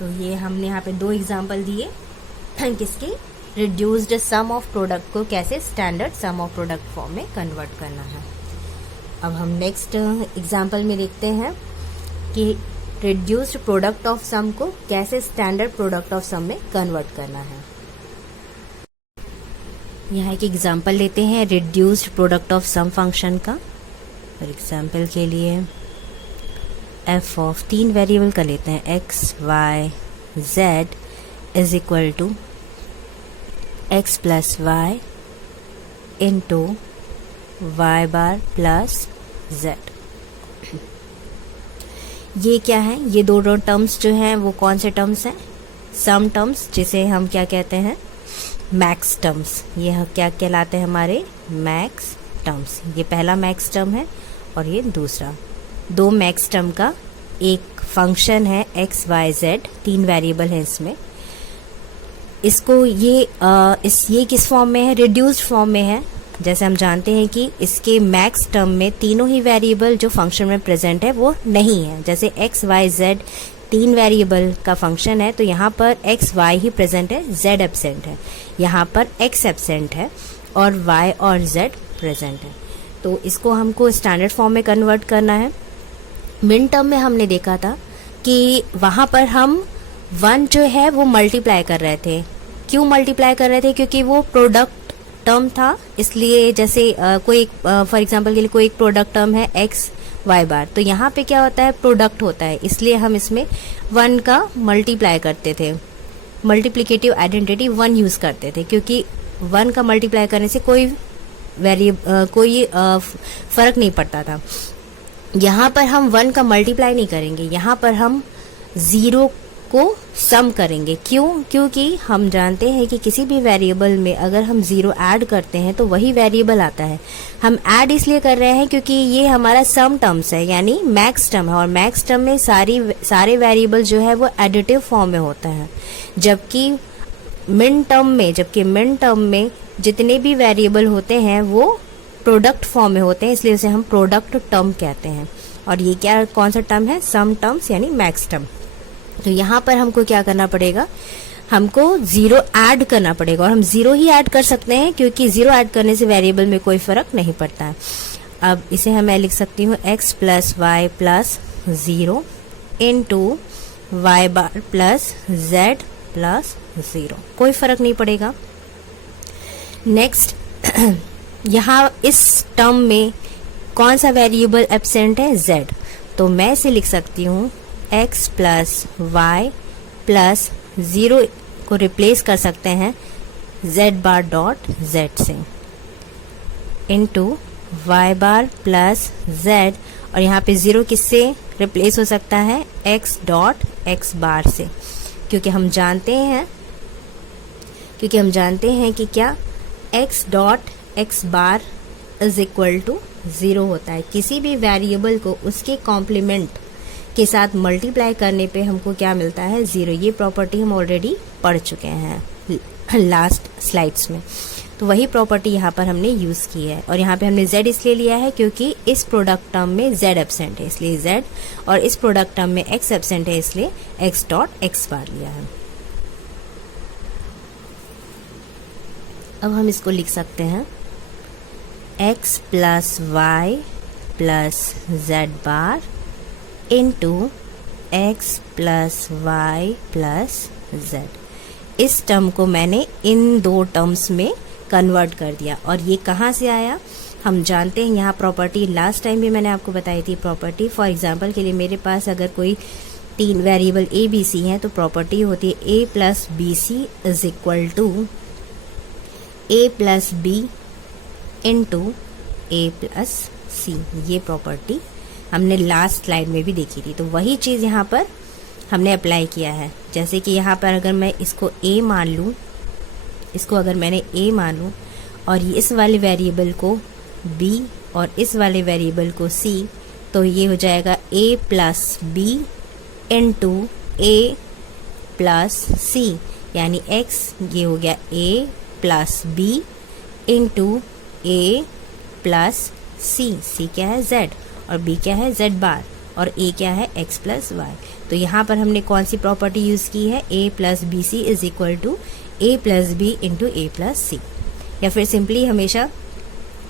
तो ये हमने यहाँ पे 2 एग्जाम्पल दिए किसके, रिड्यूस्ड सम ऑफ प्रोडक्ट को कैसे standard sum of product form में कन्वर्ट करना है। अब हम नेक्स्ट एग्जाम्पल में देखते हैं कि रिड्यूस्ड प्रोडक्ट ऑफ सम को कैसे स्टैंडर्ड प्रोडक्ट ऑफ सम में कन्वर्ट करना है। यहाँ एक एग्जाम्पल लेते हैं reduced product of sum function का। फॉर एग्जाम्पल के लिए एफ ऑफ 3 वेरिएबल का लेते हैं, X Y Z is equal to X plus Y into Y bar plus Z. ये क्या है, ये दो टर्म्स जो हैं वो कौन से टर्म्स हैं, सम टर्म्स, जिसे हम क्या कहते हैं, मैक्स टर्म्स। ये क्या कहलाते हैं, हमारे मैक्स टर्म्स। ये पहला मैक्स टर्म है और ये दूसरा। 2 मैक्स टर्म का एक फंक्शन है एक्स वाई जेड, 3 वेरिएबल है इसमें। इसको ये किस फॉर्म में है, रिड्यूस्ड फॉर्म में है। जैसे हम जानते हैं कि इसके मैक्स टर्म में तीनों ही वेरिएबल जो फंक्शन में प्रेजेंट है वो नहीं है। जैसे एक्स वाई जेड 3 वेरिएबल का फंक्शन है, तो यहाँ पर एक्स वाई ही प्रेजेंट है, जेड एब्सेंट है। यहाँ पर एक्स एब्सेंट है और वाई और जेड प्रेजेंट है। तो इसको हमको स्टैंडर्ड फॉर्म में कन्वर्ट करना है। मिन टर्म में हमने देखा था कि वहाँ पर हम 1 जो है वो मल्टीप्लाई कर रहे थे। क्यों मल्टीप्लाई कर रहे थे, क्योंकि वो प्रोडक्ट टर्म था, इसलिए जैसे कोई फॉर एग्जांपल के लिए कोई एक प्रोडक्ट टर्म है एक्स वाई बार, तो यहाँ पे क्या होता है, प्रोडक्ट होता है, इसलिए हम इसमें 1 का मल्टीप्लाई करते थे। मल्टीप्लिकेटिव आइडेंटिटी 1 यूज़ करते थे, क्योंकि 1 का मल्टीप्लाई करने से कोई फर्क नहीं पड़ता था। यहाँ पर हम 1 का मल्टीप्लाई नहीं करेंगे, यहाँ पर हम 0 को सम करेंगे। क्यों, क्योंकि हम जानते हैं कि किसी भी वेरिएबल में अगर हम 0 ऐड करते हैं तो वही वेरिएबल आता है। हम ऐड इसलिए कर रहे हैं क्योंकि ये हमारा सम टर्म्स है, यानी मैक्स टर्म है, और मैक्स टर्म में सारे वेरिएबल जो है वो एडिटिव फॉर्म में होता है। जबकि मिन टर्म में जितने भी वेरिएबल होते हैं वो प्रोडक्ट फॉर्म में होते हैं, इसलिए उसे हम प्रोडक्ट टर्म कहते हैं। और ये क्या, कौन सा टर्म है, सम टर्म्स यानी मैक्स टर्म। तो यहाँ पर हमको क्या करना पड़ेगा, हमको 0 ऐड करना पड़ेगा, और हम 0 ही ऐड कर सकते हैं क्योंकि 0 ऐड करने से वेरिएबल में कोई फर्क नहीं पड़ता है। अब इसे मैं लिख सकती हूँ x plus Y plus 0 into Y bar plus z plus 0, कोई फर्क नहीं पड़ेगा। नेक्स्ट यहाँ इस टर्म में कौन सा वेरिएबल एब्सेंट है, z, तो मैं इसे लिख सकती हूँ x प्लस वाई प्लस 0 को रिप्लेस कर सकते हैं z बार डॉट z से, into Y bar plus z, और यहाँ पे 0 किससे रिप्लेस हो सकता है, x डॉट x बार से, क्योंकि हम जानते हैं कि क्या, x dot x bar is equal to 0 होता है। किसी भी वेरिएबल को उसके कॉम्प्लीमेंट के साथ मल्टीप्लाई करने पे हमको क्या मिलता है, 0। ये प्रॉपर्टी हम ऑलरेडी पढ़ चुके हैं लास्ट स्लाइड्स में, तो वही प्रॉपर्टी यहाँ पर हमने यूज़ की है। और यहाँ पे हमने z इसलिए लिया है क्योंकि इस प्रोडक्ट टर्म में z एब्सेंट है, इसलिए z, और इस प्रोडक्ट टर्म में x एब्सेंट है, इसलिए x डॉट x बार लिया है। अब हम इसको लिख सकते हैं x plus Y plus z bar into x plus Y plus z. इस टर्म को मैंने इन 2 टर्म्स में कन्वर्ट कर दिया। और ये कहाँ से आया, हम जानते हैं, यहाँ प्रॉपर्टी लास्ट टाइम भी मैंने आपको बताई थी प्रॉपर्टी। फॉर एग्जांपल के लिए मेरे पास अगर कोई 3 वेरिएबल a b c हैं तो प्रॉपर्टी होती है a plus B C is equal to a plus B into a plus c. ये प्रॉपर्टी हमने लास्ट स्लाइड में भी देखी थी, तो वही चीज़ यहाँ पर हमने अप्लाई किया है। जैसे कि यहाँ पर अगर मैं इसको a मान लूँ, इसको अगर मैंने a मान लूँ और इस वाले वेरिएबल को b और इस वाले वेरिएबल को c, तो ये हो जाएगा a plus B into a plus c, यानी x ये हो गया a plus B into a plus c. C क्या है, z, और b क्या है, z बार, और a क्या है x प्लस वाई। तो यहाँ पर हमने कौन सी प्रॉपर्टी यूज़ की है, a plus B C is equal to a plus B into a plus c. या फिर सिंपली हमेशा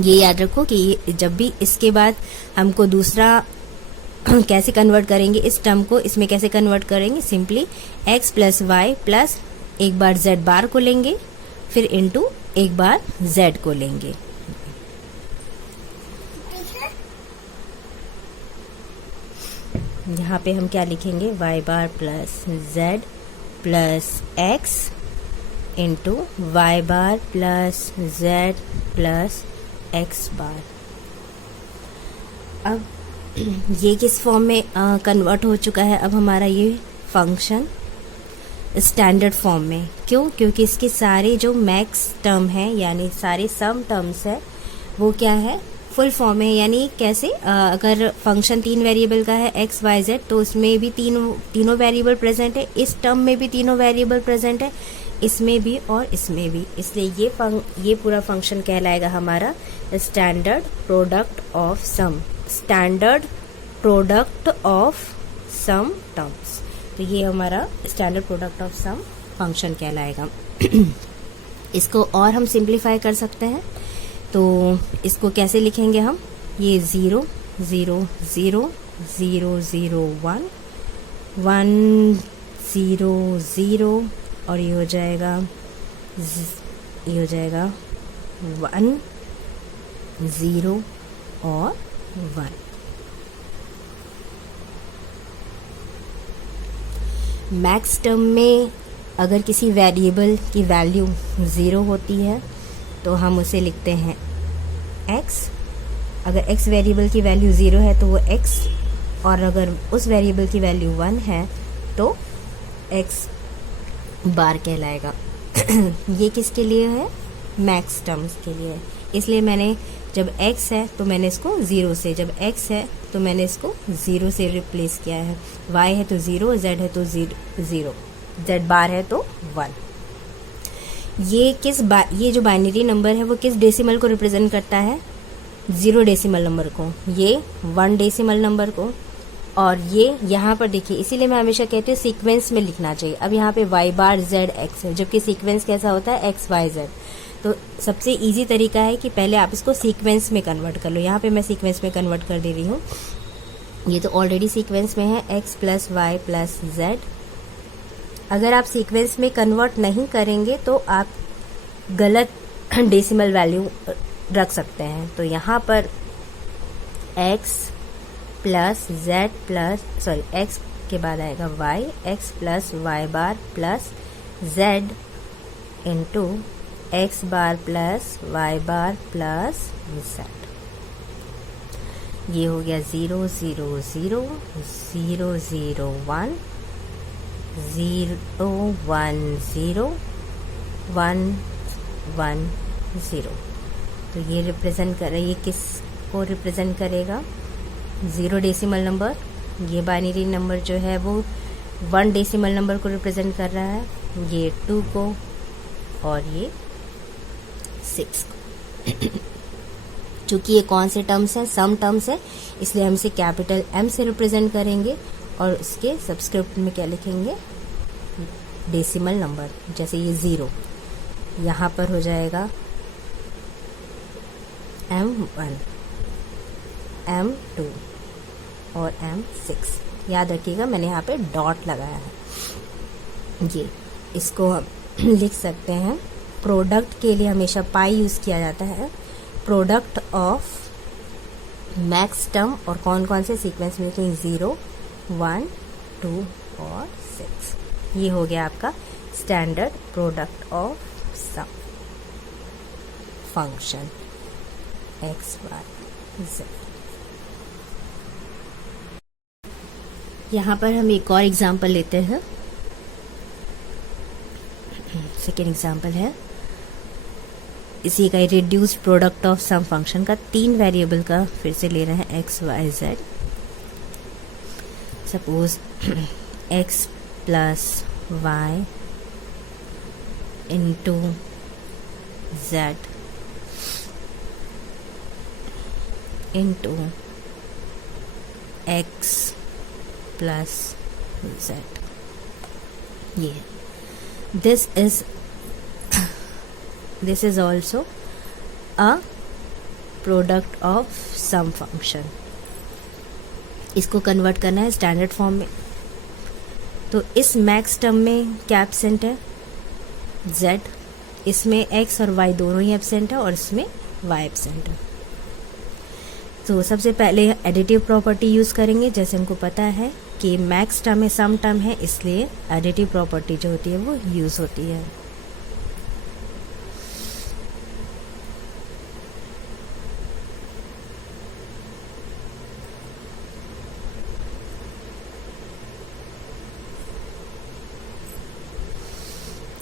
ये याद रखो कि जब भी इसके बाद हमको दूसरा कैसे कन्वर्ट करेंगे, इस टर्म को इसमें कैसे कन्वर्ट करेंगे, simply x plus Y plus एक बार z बार को लेंगे, फिर इंटू एक बार z को लेंगे। यहाँ पे हम क्या लिखेंगे, y bar plus z plus x into Y bar plus z plus x bar. अब ये किस फॉर्म में कन्वर्ट हो चुका है, अब हमारा ये फंक्शन स्टैंडर्ड फॉर्म में। क्यों? क्योंकि इसके सारे जो मैक्स टर्म है यानी सारे सम टर्म्स है वो क्या है, फुल फॉर्म है। यानी कैसे, अगर फंक्शन 3 वेरिएबल का है x y z तो उसमें भी तीनों वेरिएबल प्रेजेंट है, इस टर्म में भी तीनों वेरिएबल प्रेजेंट है, इसमें भी और इसमें भी। इसलिए ये पूरा फंक्शन कहलाएगा हमारा standard product of sum, standard product of sum terms. तो ये हमारा standard product of sum function कहलाएगा। इसको और हम सिंप्लीफाई कर सकते हैं, तो इसको कैसे लिखेंगे हम, ये 0 0 0 0 0 1 1 0 0 और ये हो जाएगा 1 0 और 1। मैक्स टर्म में अगर किसी वेरिएबल की वैल्यू 0 होती है तो हम उसे लिखते हैं x। अगर x वेरिएबल की वैल्यू 0 है तो वो x, और अगर उस वेरिएबल की वैल्यू 1 है तो x बार कहलाएगा। ये किसके लिए है, मैक्स टर्म्स के लिए है। इसलिए मैंने जब x है तो मैंने इसको 0 से, जब x है तो मैंने इसको 0 से रिप्लेस किया है। y है तो 0, z है तो 0, z बार है तो 1। ये जो बाइनरी नंबर है वो किस डेसिमल को रिप्रेजेंट करता है, 0 डेसिमल नंबर को, ये 1 डेसिमल नंबर को। और ये यहाँ पर देखिए, इसीलिए मैं हमेशा कहती हूँ सीक्वेंस में लिखना चाहिए। अब यहाँ पे y बार z x है, जबकि सीक्वेंस कैसा होता है x y z। तो सबसे इजी तरीका है कि पहले आप इसको सीक्वेंस में कन्वर्ट कर लो। यहाँ पे मैं सीक्वेंस में कन्वर्ट कर दे रही हूँ, ये तो ऑलरेडी सीक्वेंस में है, x plus Y plus z। अगर आप सीक्वेंस में कन्वर्ट नहीं करेंगे तो आप गलत डेसिमल वैल्यू रख सकते हैं। तो यहाँ पर x plus z plus x के बाद आएगा y, x plus Y bar plus z into x bar plus Y bar plus z। ये हो गया 0 0 0 0 0 1 0 1 0 1 1 0। तो ये रिप्रेजेंट कर, ये किस को रिप्रेजेंट करेगा, 0 डेसिमल नंबर। ये बाइनरी नंबर जो है वो 1 डेसिमल नंबर को रिप्रेजेंट कर रहा है, ये 2 को और ये 6 को। चूँकि ये कौन से टर्म्स हैं, सम टर्म्स है, इसलिए हम इसे कैपिटल M से रिप्रेजेंट करेंगे और उसके सबस्क्रिप्ट में क्या लिखेंगे, डेसिमल नंबर। जैसे ये 0 यहाँ पर हो जाएगा M1, M2 और M6। याद रखिएगा मैंने यहाँ पे डॉट लगाया है। ये इसको हम लिख सकते हैं, प्रोडक्ट के लिए हमेशा पाई यूज़ किया जाता है, प्रोडक्ट ऑफ मैक्स टर्म और कौन कौन से सीक्वेंस में, 0 1 2 और 6। ये हो गया आपका standard product of sum function x y z। यहाँ पर हम एक और एग्जाम्पल लेते हैं। सेकेंड एग्जाम्पल है इसी का reduced product of sum function का 3 वेरिएबल का फिर से ले रहे हैं x y z। Suppose x plus y into z into x plus z, ये this is also a product of sum function. इसको कन्वर्ट करना है स्टैंडर्ड फॉर्म में। तो इस मैक्स टर्म में क्या एब्सेंट है? z। इसमें x और y दोनों ही एब्सेंट है और इसमें y एब्सेंट है। तो सबसे पहले एडिटिव प्रॉपर्टी यूज़ करेंगे। जैसे हमको पता है कि मैक्स टर्म में सम टर्म है, इसलिए एडिटिव प्रॉपर्टी जो होती है वो यूज़ होती है।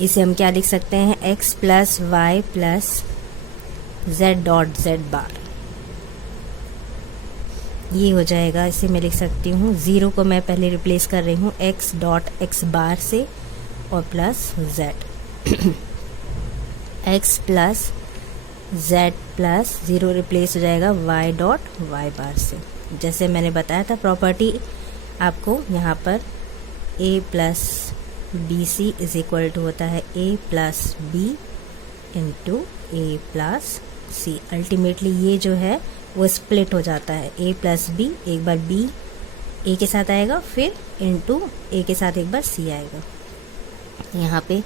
इसे हम क्या लिख सकते हैं? x plus Y plus z dot z bar, ये हो जाएगा। इसे मैं लिख सकती हूँ, ज़ीरो को मैं पहले रिप्लेस कर रही हूँ x डॉट एक्स बार से और plus z। x plus z plus zero replace हो जाएगा y डॉट y बार से। जैसे मैंने बताया था प्रॉपर्टी आपको, यहाँ पर a plus B C is equal to होता है a plus B into A plus C. Ultimately ये जो है वो स्प्लिट हो जाता है, a प्लस बी, एक बार b a के साथ आएगा, फिर इंटू a के साथ एक बार c आएगा। यहाँ पे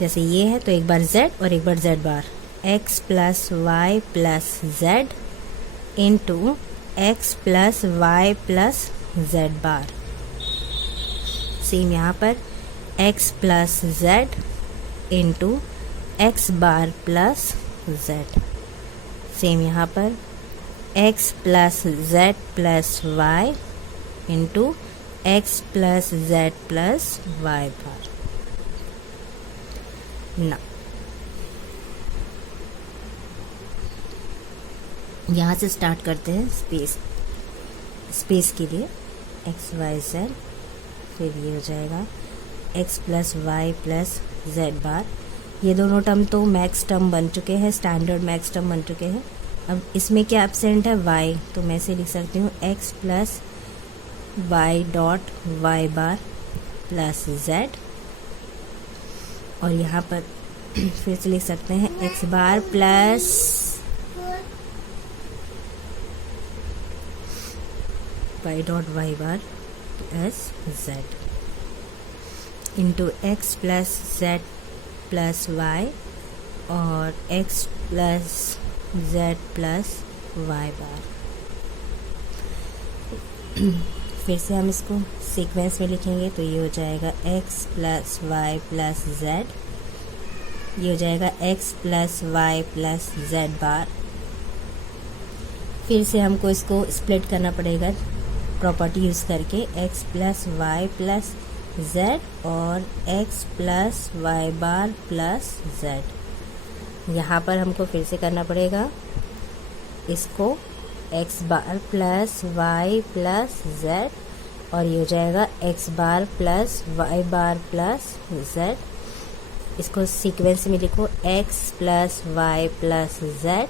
जैसे ये है तो एक बार z और एक बार z bar, x plus Y plus z into x plus Y plus z bar. Same यहाँ पर x plus z into x bar plus z। Same यहाँ पर x plus z plus y into x plus z plus y bar. ना यहाँ से start करते हैं space के लिए x y z, फिर ये हो जाएगा x plus Y plus z bar. ये दोनों टर्म तो मैक्स टर्म बन चुके हैं, स्टैंडर्ड मैक्स टर्म बन चुके हैं। अब इसमें क्या एब्सेंट है? y, तो मैं इसे लिख सकती हूँ x plus y dot y bar plus z, और यहाँ पर फिर से लिख सकते हैं x bar plus y dot y bar plus z into x plus z plus y और x plus z plus y bar. फिर से हम इसको सीक्वेंस में लिखेंगे तो ये हो जाएगा x plus Y plus z, ये हो जाएगा x plus Y plus z bar. फिर से हमको इसको स्प्लिट करना पड़ेगा प्रॉपर्टी यूज़ करके, x plus Y plus z और x plus Y bar plus z। यहाँ पर हमको फिर से करना पड़ेगा इसको x bar plus y plus z, और ये हो जाएगा x bar plus y bar plus z। इसको सीक्वेंस में लिखो x plus y plus z,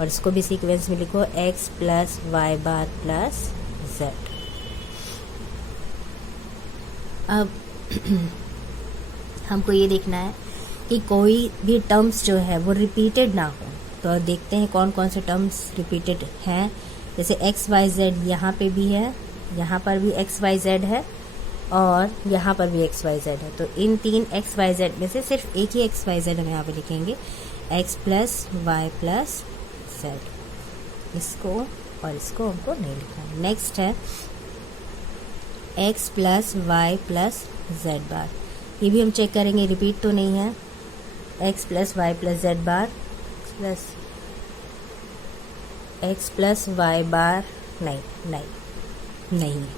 और इसको भी सीक्वेंस में लिखो x plus y bar plus z। अब हमको ये देखना है कि कोई भी टर्म्स जो है वो रिपीटेड ना हो। तो देखते हैं कौन कौन से टर्म्स रिपीटेड हैं। जैसे एक्स वाई जेड यहाँ पे भी है, यहाँ पर भी एक्स वाई जेड है और यहाँ पर भी एक्स वाई जेड है। तो इन तीन एक्स वाई जेड में से सिर्फ एक ही एक्स वाई जेड हम यहाँ पे लिखेंगे, x plus Y plus z. इसको और इसको हमको नहीं लिखना है। नेक्स्ट है x plus Y plus z bar, ये भी हम चेक करेंगे रिपीट तो नहीं है। X plus Y plus z bar plus x plus Y bar नहीं है।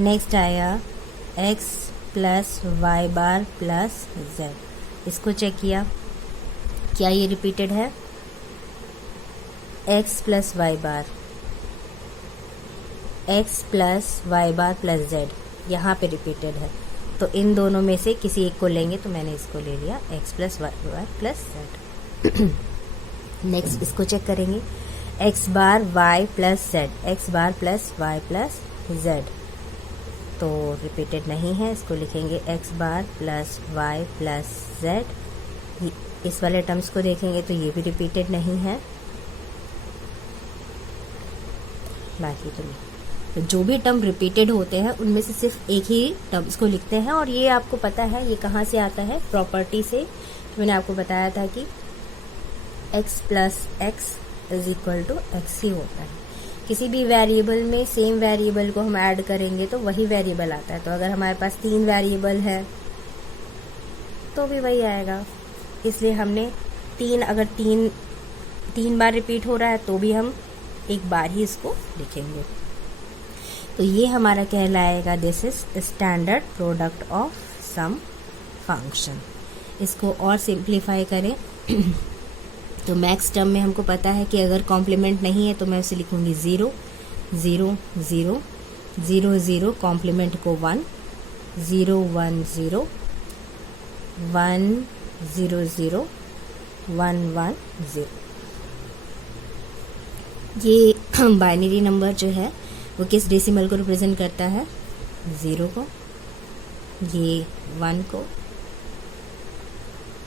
नेक्स्ट आया x plus Y bar plus z, इसको चेक किया क्या ये रिपीटेड है? X plus Y bar, x plus Y bar plus Z यहाँ पे रिपीटेड है। तो इन दोनों में से किसी एक को लेंगे, तो मैंने इसको ले लिया x plus Y bar plus Z. Next इसको चेक करेंगे एक्स बार Y plus Z, x bar plus Y plus z, तो रिपीटेड नहीं है, इसको लिखेंगे x bar plus y plus z। इस वाले टर्म्स को देखेंगे तो ये भी रिपीटेड नहीं है, बाकी तो जो भी टर्म रिपीटेड होते हैं उनमें से सिर्फ एक ही टर्म्स को लिखते हैं। और ये आपको पता है ये कहाँ से आता है, प्रॉपर्टी से। तो मैंने आपको बताया था कि x plus x is equal to x ही होता है। किसी भी वेरिएबल में सेम वेरिएबल को हम ऐड करेंगे तो वही वेरिएबल आता है। तो अगर हमारे पास 3 वेरिएबल है तो भी वही आएगा, इसलिए हमने अगर तीन बार रिपीट हो रहा है तो भी हम एक बार ही इसको लिखेंगे। तो ये हमारा कहलाएगा this is standard product of sum function. इसको और सिंप्लीफाई करें तो मैक्स टर्म में हमको पता है कि अगर कॉम्प्लीमेंट नहीं है तो मैं उसे लिखूंगी 0 0 0 0 0, कॉम्प्लीमेंट को 1 0 1 0 1 0 0 1 1 0। ये बाइनरी नंबर जो है वो किस डेसिमल को रिप्रेजेंट करता है, 0 को, ये 1 को,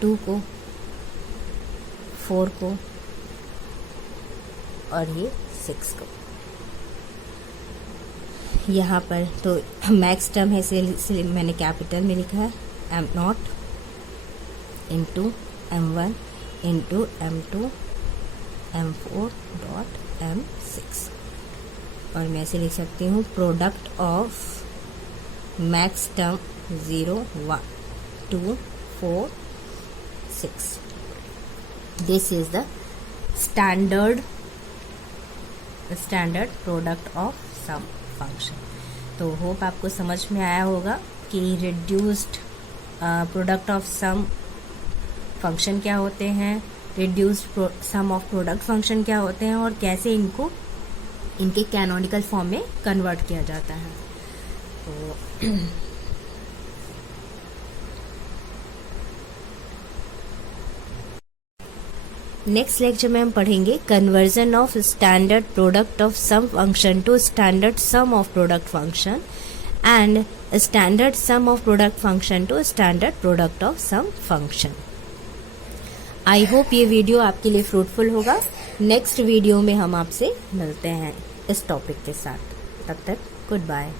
2 को, 4 को और ये 6 को। यहाँ पर तो मैक्स टर्म है इसलिए मैंने कैपिटल में लिखा है m0 into m1 into m2 m4 dot m6। और मैं ऐसे लिख सकती हूँ product of max term 0 1 2 4 6। This is the standard product of sum function. तो होप आपको समझ में आया होगा कि reduced product of sum function क्या होते हैं, reduced sum of product function क्या होते हैं और कैसे इनको इनके कैनोनिकल फॉर्म में कन्वर्ट किया जाता है। तो नेक्स्ट लेक्चर में हम पढ़ेंगे conversion of standard product of sum function to standard sum of product function and standard sum of product function to standard product of sum function. I hope ये video आपके लिए फ्रूटफुल होगा। Next video में हम आपसे मिलते हैं इस टॉपिक के साथ। तब तक गुड बाय।